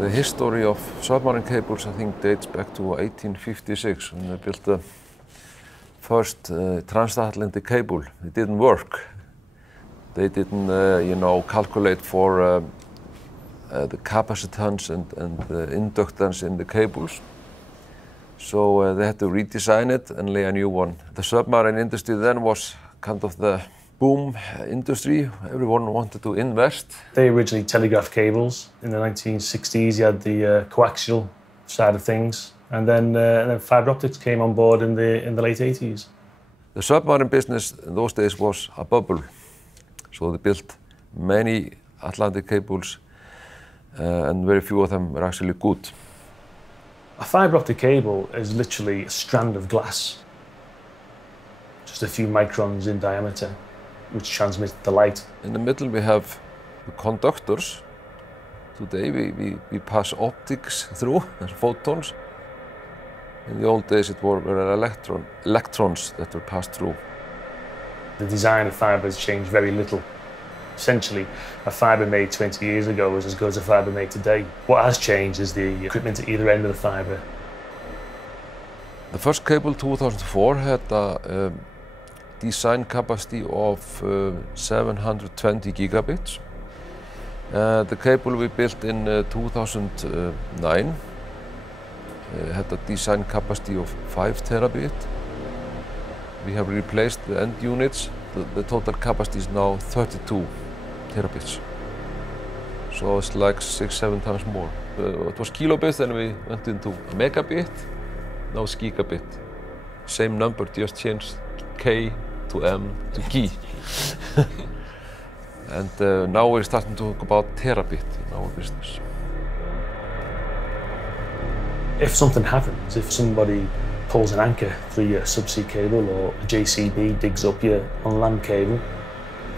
The history of submarine cables, I think, dates back to 1856 when they built the first transatlantic cable. It didn't work. They didn't, calculate for the capacitance and the inductance in the cables. So they had to redesign it and lay a new one. The submarine industry then was kind of the boom industry. Everyone wanted to invest. They originally telegraphed cables. In the 1960s, you had the coaxial side of things, and then fibre optics came on board in the late 80s. The submarine business in those days was a bubble. So they built many Atlantic cables, and very few of them were actually good. A fibre optic cable is literally a strand of glass, just a few microns in diameter, which transmits the light. In the middle we have the conductors. Today we pass optics through, as photons. In the old days it were electrons that were passed through. The design of fibre has changed very little. Essentially, a fibre made 20 years ago is as good as a fibre made today. What has changed is the equipment at either end of the fibre. The first cable, 2004, had a design capacity of 720 gigabits. The cable we built in 2009 had a design capacity of 5 terabit. We have replaced the end units. The total capacity is now 32 terabits. So it's like 6-7 times more. It was kilobit, then we went into a megabit. Now it's gigabit. Same number, just changed K to M to G. And now we're starting to talk about terabit in our business. If something happens, if somebody pulls an anchor through your subsea cable or a JCB digs up your on-land cable,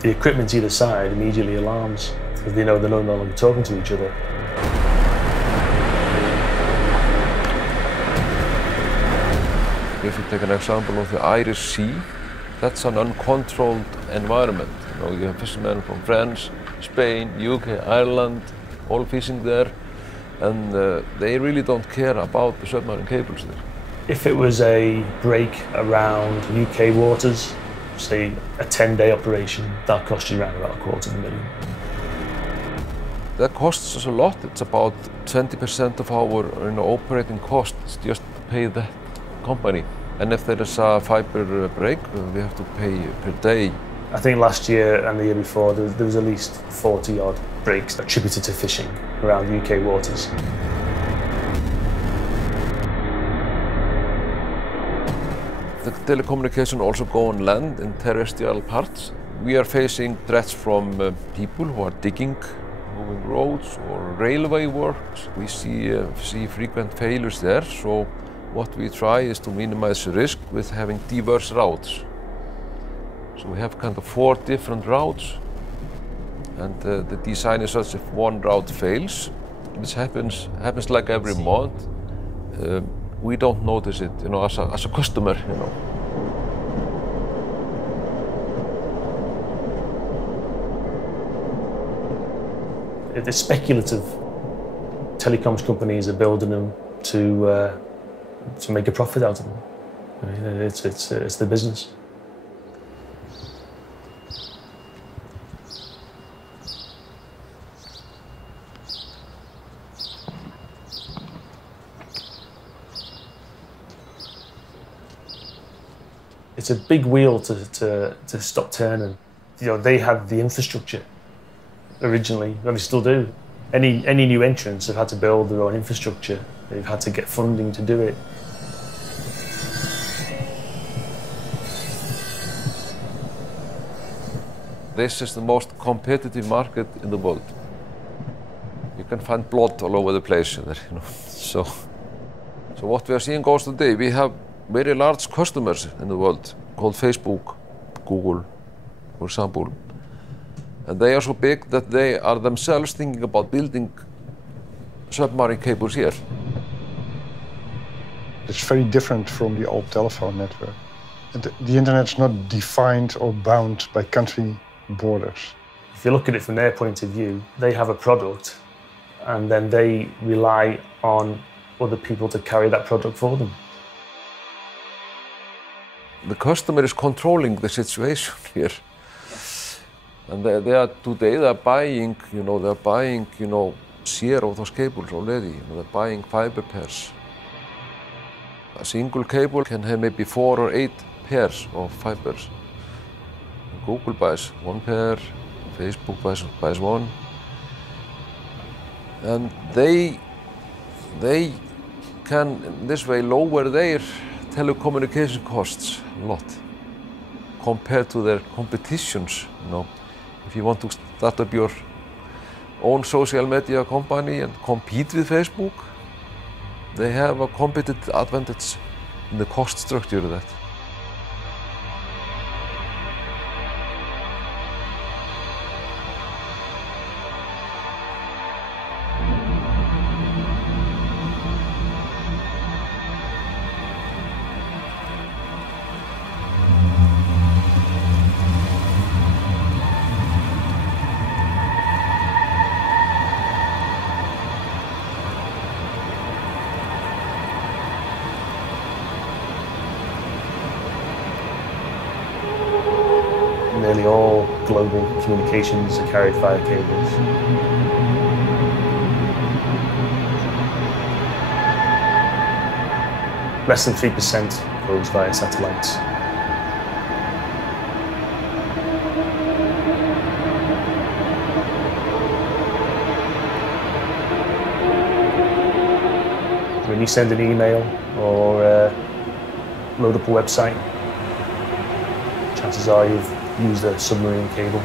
the equipment either side immediately alarms because they know they're no longer talking to each other. If you take an example of the Irish Sea, that's an uncontrolled environment. You have fishermen from France, Spain, UK, Ireland, all fishing there, and they really don't care about the submarine cables there. If it was a break around UK waters, say a 10-day operation, that'll cost you around about $250,000. That costs us a lot. It's about 20% of our operating costs just to pay that company. And if there is a fibre break, we have to pay per day. I think last year and the year before there was at least 40-odd breaks attributed to fishing around UK waters. The telecommunications also go on land in terrestrial parts. We are facing threats from people who are digging, moving roads or railway works. We see frequent failures there, so what we try is to minimize the risk with having diverse routes. So we have kind of 4 different routes, and the design is such if one route fails, which happens like every month. We don't notice it, as a customer, The speculative telecoms companies are building them to make a profit out of them. It's the business. It's a big wheel to stop turning. They had the infrastructure originally, and they still do. Any new entrants have had to build their own infrastructure. They've had to get funding to do it. This is the most competitive market in the world. You can find blood all over the place there, So what we are seeing also today, we have very large customers in the world called Facebook, Google, for example. And they are so big that they are themselves thinking about building submarine cables here. It's very different from the old telephone network. The internet is not defined or bound by country borders. If you look at it from their point of view, they have a product and then they rely on other people to carry that product for them. The customer is controlling the situation here, and they are buying, share of those cables already. They're buying fiber pairs. A single cable can have maybe 4 or 8 pairs of fibers. Google buys 1 pair, Facebook buys 1, and they can in this way lower their telecommunication costs a lot compared to their competitions. If you want to start up your own social media company and compete with Facebook, they have a competitive advantage in the cost structure of that. Nearly all global communications are carried via cables. Less than 3% goes via satellites. When you send an email or load up a website, chances are you've used a submarine cable.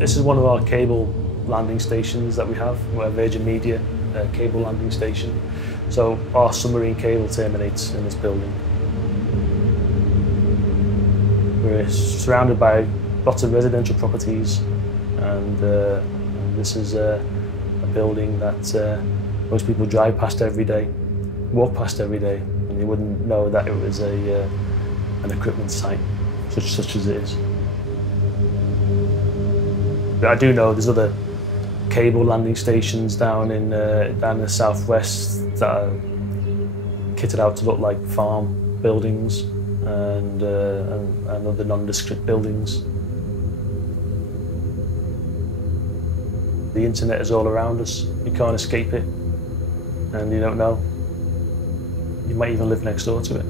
This is one of our cable landing stations that we have. We're a Virgin Media cable landing station. So our submarine cable terminates in this building. We're surrounded by lots of residential properties, and this is a building that most people drive past every day, walk past every day, and they wouldn't know that it was an equipment site, such as it is. But I do know there's other cable landing stations down in the southwest that are kitted out to look like farm buildings and other nondescript buildings. The internet is all around us. You can't escape it, and you don't know. You might even live next door to it.